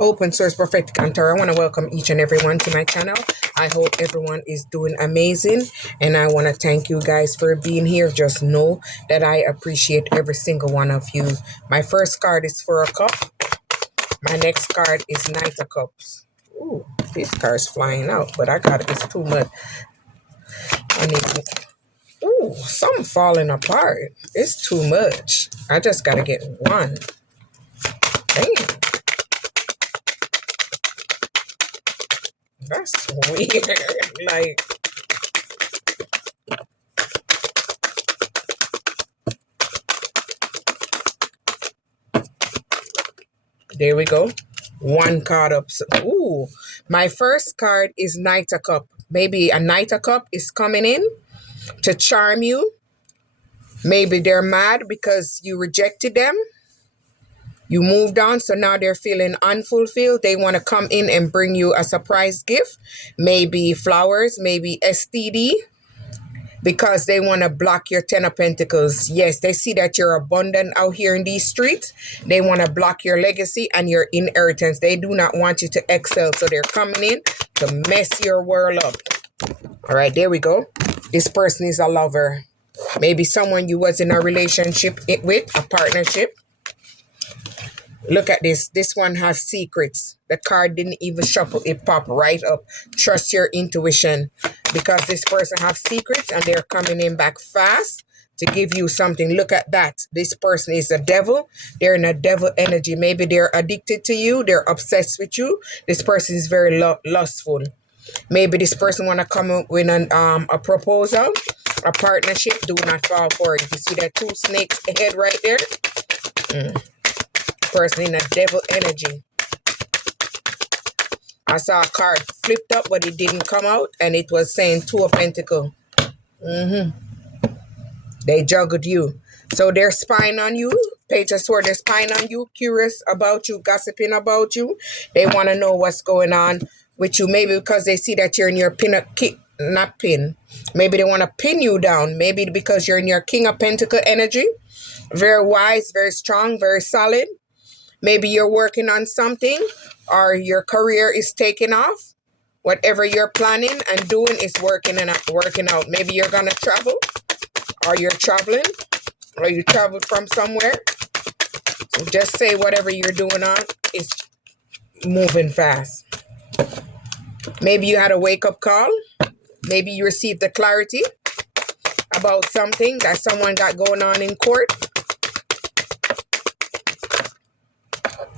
Open Source Prophetic Antara. I want to welcome each and everyone to my channel. I hope everyone is doing amazing, and I want to thank you guys for being here. Just know that I appreciate every single one of you. My first card is for a cup. My next card is Knight of Cups. Ooh, this card's flying out, but I got it. It's too much. I need to. Ooh, something falling apart. It's too much. I just got to get one. Damn. That's weird. Like, there we go. One card up. Ooh, my first card is Knight of Cup. Maybe a Knight of Cup is coming in to charm you. Maybe they're mad because you rejected them. You moved on, so now they're feeling unfulfilled. They want to come in and bring you a surprise gift. Maybe flowers, maybe STD. Because they want to block your Ten of Pentacles. Yes, they see that you're abundant out here in these streets. They want to block your legacy and your inheritance. They do not want you to excel. So they're coming in to mess your world up. All right, there we go. This person is a lover. Maybe someone you was in a relationship with, a partnership. Look at this. This one has secrets. The card didn't even shuffle. It popped right up. Trust your intuition. Because this person has secrets and they're coming in back fast to give you something. Look at that. This person is a devil. They're in a devil energy. Maybe they're addicted to you. They're obsessed with you. This person is very lustful. Maybe this person want to come up with a proposal, a partnership. Do not fall for it. You see that two snakes ahead right there? Person in a devil energy. I saw a card flipped up, but it didn't come out, and it was saying Two of Pentacles. They juggled you. So they're spying on you. Page of Swords, they're spying on you, curious about you, gossiping about you. They want to know what's going on with you. Maybe because they see that you're in your not pin. Maybe they want to pin you down. Maybe because you're in your King of Pentacles energy. Very wise, very strong, very solid. Maybe you're working on something or your career is taking off. Whatever you're planning and doing is working out. Maybe you're going to travel or you're traveling or you traveled from somewhere. So just say whatever you're doing on is moving fast. Maybe you had a wake-up call. Maybe you received the clarity about something that someone got going on in court.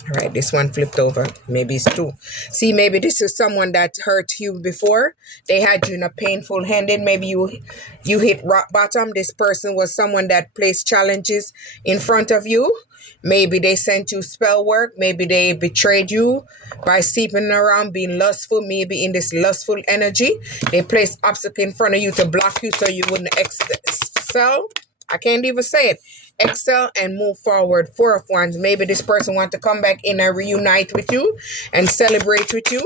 All right, this one flipped over. Maybe it's two. See, maybe this is someone that hurt you before. They had you in a painful ending. Maybe you hit rock bottom. This person was someone that placed challenges in front of you. Maybe they sent you spell work. Maybe they betrayed you by sleeping around, being lustful. Maybe in this lustful energy, they placed obstacles in front of you to block you so you wouldn't excel. I can't even say it. Excel and move forward. Four of Wands. Maybe this person wants to come back in and reunite with you and celebrate with you.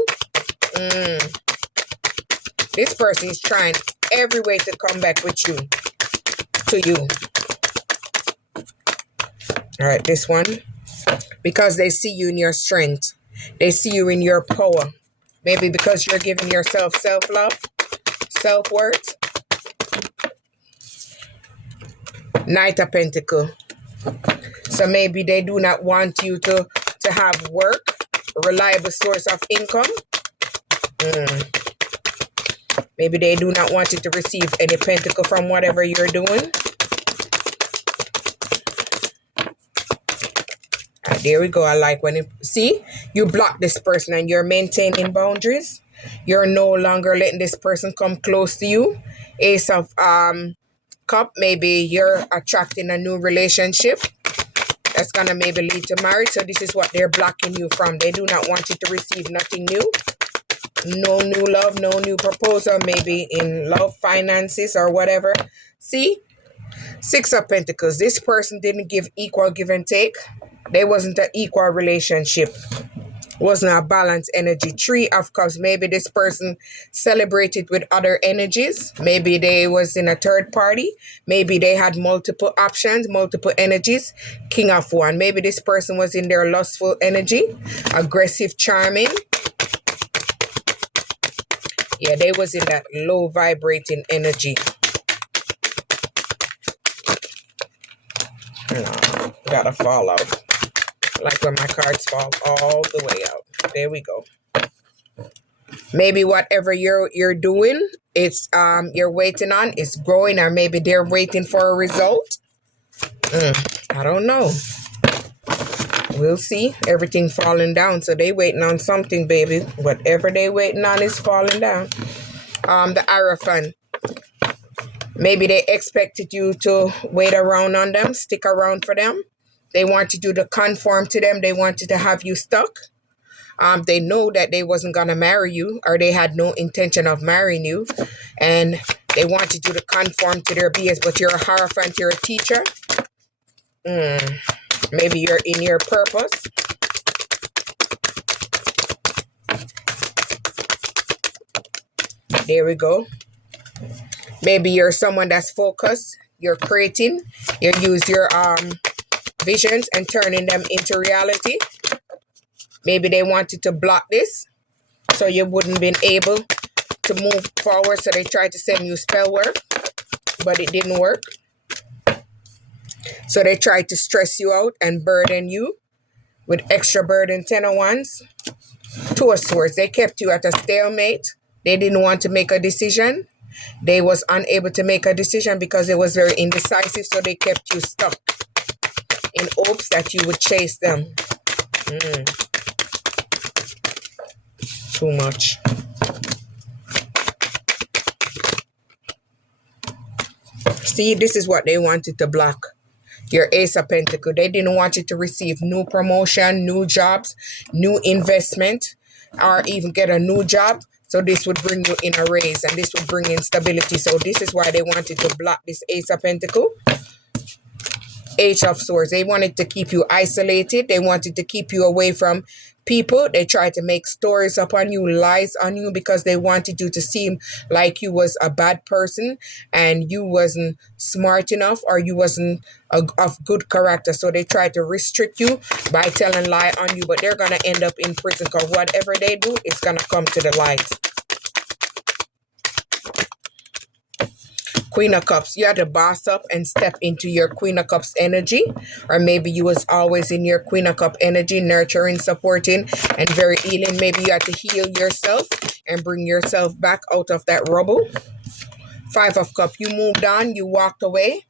This person is trying every way to come back with you. To you. All right, this one. Because they see you in your strength. They see you in your power. Maybe because you're giving yourself self-love, self-worth. Knight of Pentacles. So maybe they do not want you to have work, a reliable source of income. Maybe they do not want you to receive any pentacle from whatever you're doing. There we go. I like when you block this person and you're maintaining boundaries. You're no longer letting this person come close to you. Ace of Cup. Maybe you're attracting a new relationship that's gonna maybe lead to marriage. So this is what they're blocking you from. They do not want you to receive nothing new. No new love, no new proposal. Maybe in love, finances, or whatever. See, Six of Pentacles. This person didn't give equal give and take. There wasn't an equal relationship. Wasn't a balanced energy. Three of Cups, maybe this person celebrated with other energies. Maybe they was in a third party. Maybe they had multiple options, multiple energies. King of Wands, maybe this person was in their lustful energy, aggressive, charming. Yeah, they was in that low vibrating energy. No, gotta fall out. Like when my cards fall all the way out. There we go. Maybe whatever you're doing, it's you're waiting on, is growing, or maybe they're waiting for a result. I don't know. We'll see. Everything falling down, so they waiting on something, baby. Whatever they waiting on is falling down. The Hierophant. Maybe they expected you to wait around on them, stick around for them. They wanted you to conform to them. They wanted to have you stuck. They know that they wasn't going to marry you, or they had no intention of marrying you. And they wanted you to conform to their BS, but you're a Hierophant, you're a teacher. Maybe you're in your purpose. There we go. Maybe you're someone that's focused. You're creating. You use your visions and turning them into reality. Maybe they wanted to block this, so you wouldn't been able to move forward. So they tried to send you spell work, but it didn't work. So they tried to stress you out and burden you with extra burden. 10 of Wands. Two of Swords. They kept you at a stalemate. They didn't want to make a decision. They was unable to make a decision because it was very indecisive. So they kept you stuck in hopes that you would chase them. Too much. See, this is what they wanted to block. Your Ace of Pentacles. They didn't want you to receive new promotion, new jobs, new investment, or even get a new job. So this would bring you in a raise, and this would bring in stability. So this is why they wanted to block this Ace of Pentacles. Eight of Swords. They wanted to keep you isolated. They wanted to keep you away from people. They tried to make stories upon you, lies on you, because they wanted you to seem like you was a bad person and you wasn't smart enough, or you wasn't of good character. So they tried to restrict you by telling lie on you, but they're going to end up in prison, because whatever they do, it's going to come to the light. Queen of Cups. You had to boss up and step into your Queen of Cups energy, or maybe you was always in your Queen of Cups energy, nurturing, supporting, and very healing. Maybe you had to heal yourself and bring yourself back out of that rubble. Five of Cups. You moved on. You walked away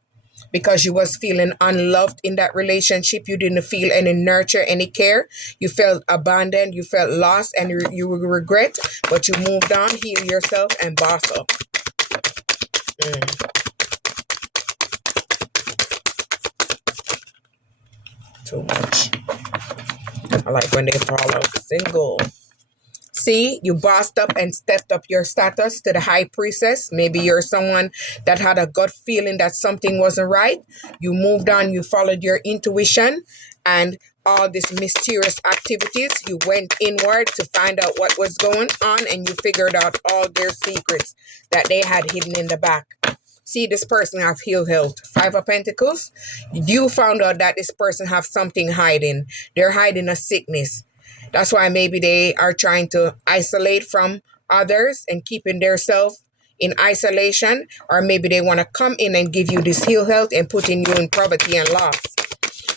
because you was feeling unloved in that relationship. You didn't feel any nurture, any care. You felt abandoned. You felt lost, and you regret. But you moved on, heal yourself, and boss up. Too much. I like when they fall out. Single. See, you bossed up and stepped up your status to the High Priestess. Maybe you're someone that had a gut feeling that something wasn't right. You moved on, you followed your intuition, and all these mysterious activities, you went inward to find out what was going on, and you figured out all their secrets that they had hidden in the back. See, this person have healed health. Five of Pentacles. You found out that this person have something hiding. They're hiding a sickness. That's why maybe they are trying to isolate from others and keeping themselves in isolation. Or maybe they want to come in and give you this heal health and putting you in poverty and loss,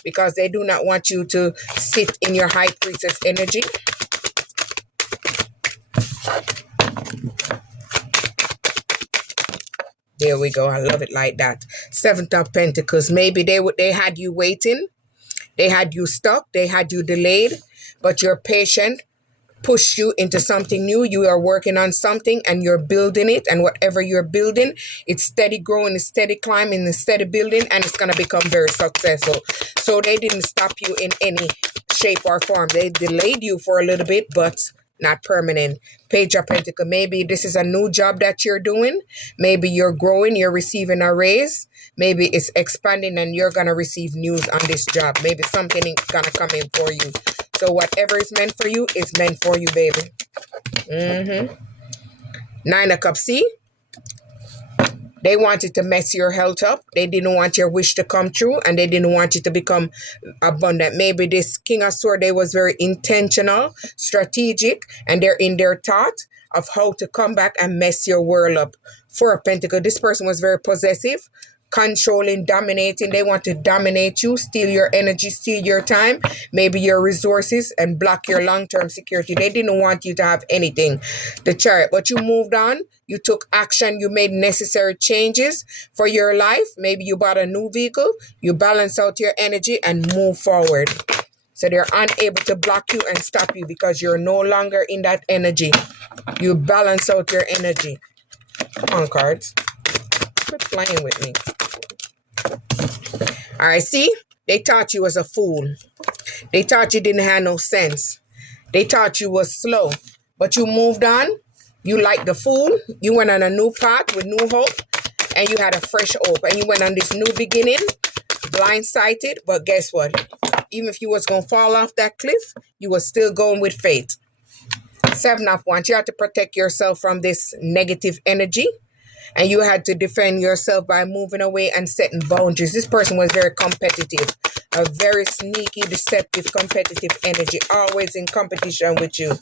because they do not want you to sit in your High Priestess energy. There we go. I love it like that. Seventh of Pentacles. Maybe they had you waiting. They had you stuck. They had you delayed. But you're patient. Pushed you into something new. You are working on something and you're building it. And whatever you're building, it's steady growing, it's steady climbing, it's steady building, and it's going to become very successful. So they didn't stop you in any shape or form. They delayed you for a little bit, but not permanent. Page of Pentacles. Maybe this is a new job that you're doing. Maybe you're growing, you're receiving a raise. Maybe it's expanding and you're going to receive news on this job. Maybe something is going to come in for you. So whatever is meant for you is meant for you, baby. Nine of Cups. See? They wanted to mess your health up. They didn't want your wish to come true, and they didn't want you to become abundant. Maybe this King of Swords, they was very intentional, strategic, and they're in their thought of how to come back and mess your world up. Four of Pentacles, this person was very possessive, controlling, dominating. They want to dominate you, steal your energy, steal your time, maybe your resources, and block your long-term security. They didn't want you to have anything. The Chariot, but you moved on. You took action. You made necessary changes for your life. Maybe you bought a new vehicle. You balance out your energy and move forward. So they're unable to block you and stop you because you're no longer in that energy. You balance out your energy. Come on, cards. Quit playing with me. All right, see? They thought you was a fool. They thought you didn't have no sense. They thought you was slow. But you moved on. You like the fool. You went on a new path with new hope. And you had a fresh hope. And you went on this new beginning. Blindsided. But guess what? Even if you was going to fall off that cliff, you was still going with faith. Seven of Wands. You have to protect yourself from this negative energy. And you had to defend yourself by moving away and setting boundaries. This person was very competitive. A very sneaky, deceptive, competitive energy. Always in competition with you.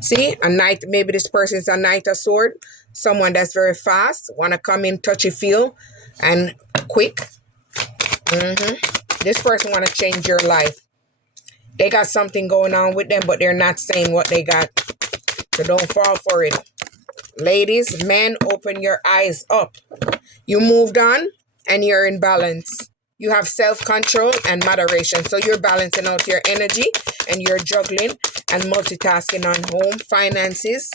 See, a knight, maybe this person is a Knight of Swords. Someone that's very fast, want to come in, touchy feel, and quick. This person want to change your life. They got something going on with them, but they're not saying what they got. So don't fall for it. Ladies, men, open your eyes up. You moved on and you're in balance. You have self-control and moderation. So you're balancing out your energy and you're juggling and multitasking on home, finances,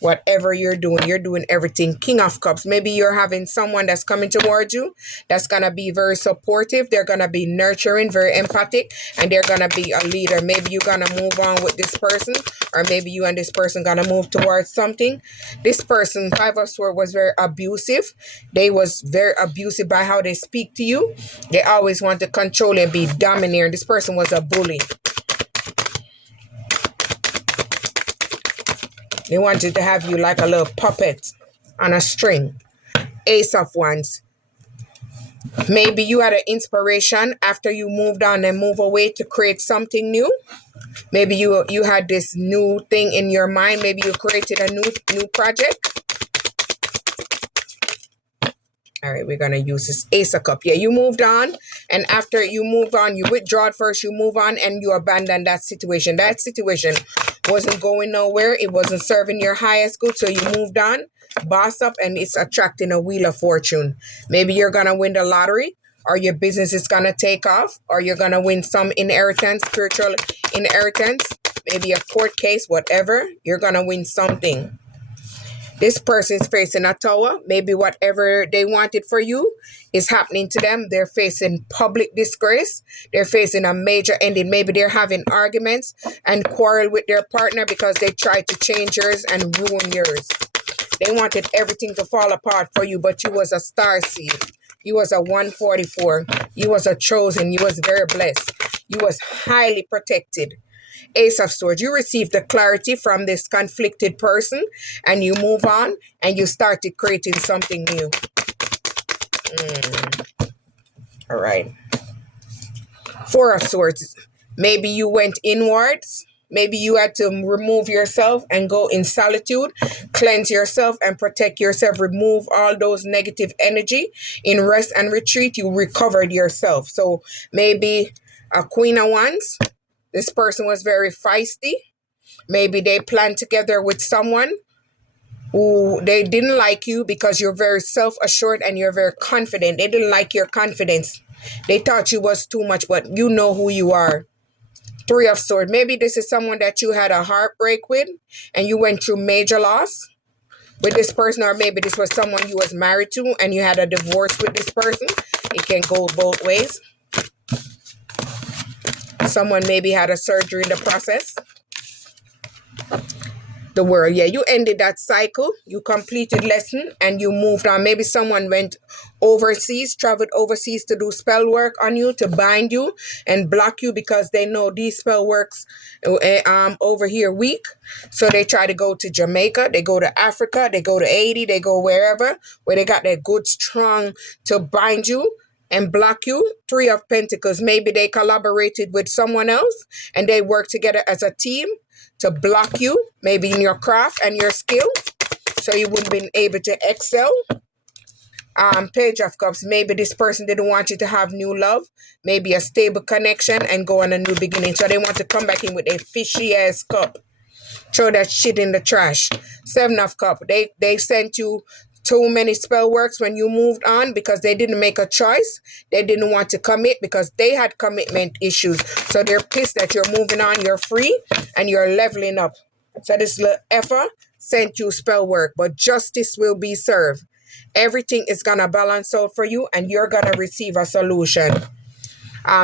whatever you're doing everything. King of Cups. Maybe you're having someone that's coming towards you that's going to be very supportive. They're going to be nurturing, very empathic, and they're going to be a leader. Maybe you're going to move on with this person, or maybe you and this person going to move towards something. This person, Five of Swords, was very abusive. They was very abusive by how they speak to you. They always want to control and be domineering. This person was a bully. They wanted to have you like a little puppet on a string. Ace of Wands. Maybe you had an inspiration after you moved on and moved away to create something new. Maybe you had this new thing in your mind. Maybe you created a new project. All right, we're going to use this Ace of Cups. Yeah, you moved on. And after you moved on, you withdraw first, you move on, and you abandon that situation. That situation wasn't going nowhere. It wasn't serving your highest good. So you moved on, boss up, and it's attracting a Wheel of Fortune. Maybe you're going to win the lottery, or your business is going to take off, or you're going to win some inheritance, spiritual inheritance, maybe a court case, whatever. You're going to win something. This person is facing a tower. Maybe whatever they wanted for you is happening to them. They're facing public disgrace. They're facing a major ending. Maybe they're having arguments and quarrel with their partner because they tried to change yours and ruin yours. They wanted everything to fall apart for you, but you was a star seed. You was a 144. You was a chosen. You was very blessed. You was highly protected. Ace of Swords. You received the clarity from this conflicted person and you move on and you started creating something new. All right. Four of Swords. Maybe you went inwards. Maybe you had to remove yourself and go in solitude, cleanse yourself and protect yourself, remove all those negative energy. In rest and retreat, you recovered yourself. So maybe a Queen of Wands. This person was very feisty. Maybe they planned together with someone who they didn't like you because you're very self-assured and you're very confident. They didn't like your confidence. They thought you was too much, but you know who you are. Three of Swords. Maybe this is someone that you had a heartbreak with and you went through major loss with this person, or maybe this was someone you was married to and you had a divorce with this person. It can go both ways. Someone maybe had a surgery in the process. the world. Yeah, you ended that cycle. You completed lesson and you moved on. Maybe someone went overseas, traveled overseas to do spell work on you, to bind you and block you because they know these spell works over here weak. So they try to go to Jamaica, they go to Africa, they go to Haiti, they go wherever where they got that good strong to bind you and block you. Three of Pentacles. Maybe they collaborated with someone else and they work together as a team to block you, maybe in your craft and your skill, so you wouldn't be able to excel. Page of Cups. Maybe this person didn't want you to have new love, maybe a stable connection and go on a new beginning. So they want to come back in with a fishy ass cup. Throw that shit in the trash. Seven of Cups. They sent you too many spell works when you moved on because they didn't make a choice. They didn't want to commit because they had commitment issues. So they're pissed that you're moving on, you're free, and you're leveling up. So this little effer sent you spell work, but justice will be served. Everything is going to balance out for you and you're going to receive a solution.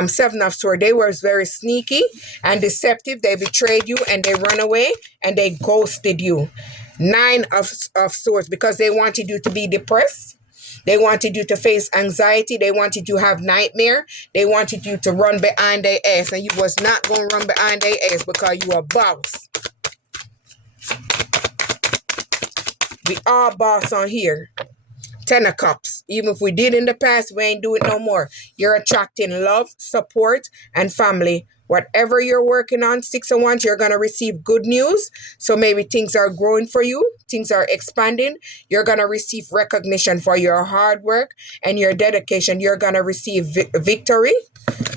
Seven of Swords. They were very sneaky and deceptive. They betrayed you and they run away and they ghosted you. Nine of Swords, because they wanted you to be depressed. They wanted you to face anxiety. They wanted you to have nightmare. They wanted you to run behind their ass. And you was not going to run behind their ass because you are boss. We are boss on here. Ten of Cups. Even if we did in the past, we ain't do it no more. You're attracting love, support, and family. Whatever you're working on, Six of Wands, you're going to receive good news. So maybe things are growing for you. Things are expanding. You're going to receive recognition for your hard work and your dedication. You're going to receive victory,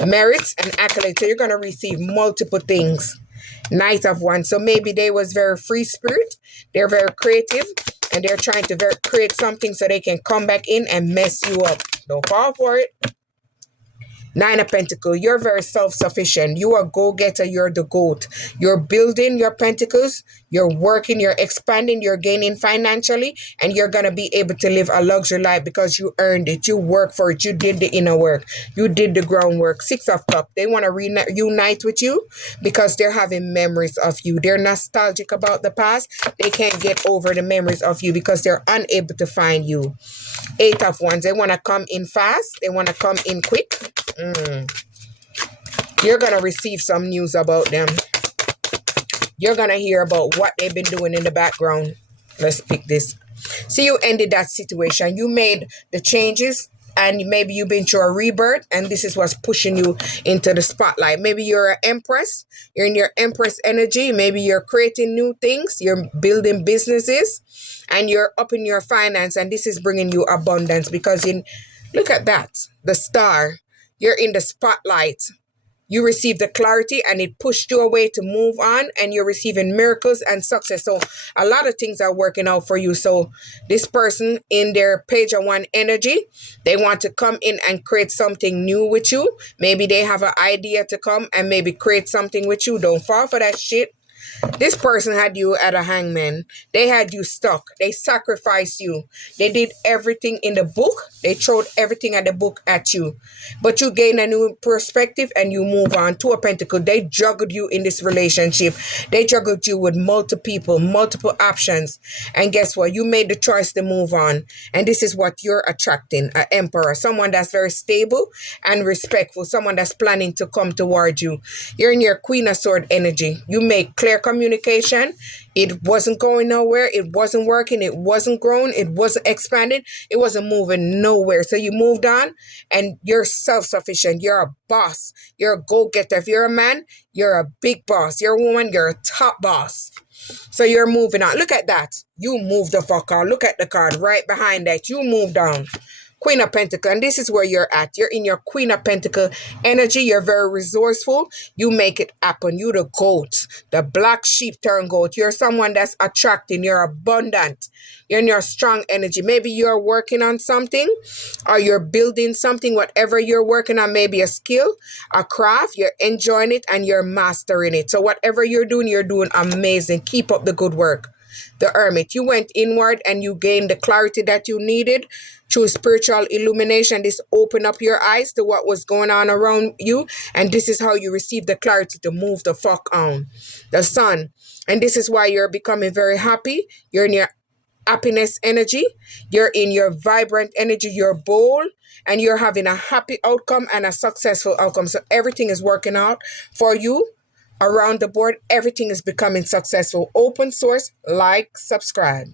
merits, and accolades. So you're going to receive multiple things. Knight of Wands. So maybe they was very free spirit. They're very creative. And they're trying to create something so they can come back in and mess you up. Don't fall for it. Nine of Pentacles. You're very self-sufficient. You are a go-getter. You're the GOAT. You're building your pentacles. You're working. You're expanding. You're gaining financially. And you're going to be able to live a luxury life because you earned it. You worked for it. You did the inner work. You did the groundwork. Six of Cups. They want to reunite with you because they're having memories of you. They're nostalgic about the past. They can't get over the memories of you because they're unable to find you. Eight of Wands. They want to come in fast. They want to come in quick. You're going to receive some news about them. You're going to hear about what they've been doing in the background. Let's pick this. See, you ended that situation. You made the changes and maybe you've been through a rebirth and this is what's pushing you into the spotlight. Maybe you're an empress. You're in your empress energy. Maybe you're creating new things. You're building businesses and you're up in your finance and this is bringing you abundance because look at that. The star. You're in the spotlight. You received the clarity and it pushed you away to move on and you're receiving miracles and success. So a lot of things are working out for you. So this person in their Page of Wands energy, they want to come in and create something new with you. Maybe they have an idea to come and maybe create something with you. Don't fall for that shit. This person had you at a hangman. They had you stuck. They sacrificed you. They did everything in the book. They threw everything at the book at you. But you gain a new perspective and you move on. Two of Pentacles. They juggled you in this relationship. They juggled you with multiple people, multiple options. And guess what? You made the choice to move on. And this is what you're attracting. An emperor. Someone that's very stable and respectful. Someone that's planning to come toward you. You're in your Queen of Swords energy. You make clear communication. It wasn't going nowhere. It wasn't working. It wasn't growing. It wasn't expanding. It wasn't moving nowhere. So you moved on and you're self-sufficient. You're a boss. You're a go-getter. If you're a man, you're a big boss. You're a woman, you're a top boss. So you're moving on. Look at that. You moved the fuck on. Look at the card right behind that. You moved on. Queen of Pentacles, and this is where you're at. You're in your Queen of Pentacles energy. You're very resourceful. You make it happen. You the goat, the black sheep turned goat. You're someone that's attracting. You're abundant. You're in your strong energy. Maybe you're working on something or you're building something, whatever you're working on, maybe a skill, a craft, you're enjoying it and you're mastering it. So whatever you're doing amazing. Keep up the good work. the hermit. You went inward and you gained the clarity that you needed through spiritual illumination. This opened up your eyes to what was going on around you. And this is how you receive the clarity to move the fuck on. The sun. And this is why you're becoming very happy. You're in your happiness energy. You're in your vibrant energy. You're bold. And you're having a happy outcome and a successful outcome. So everything is working out for you around the board. Everything is becoming successful. Open source, like, subscribe.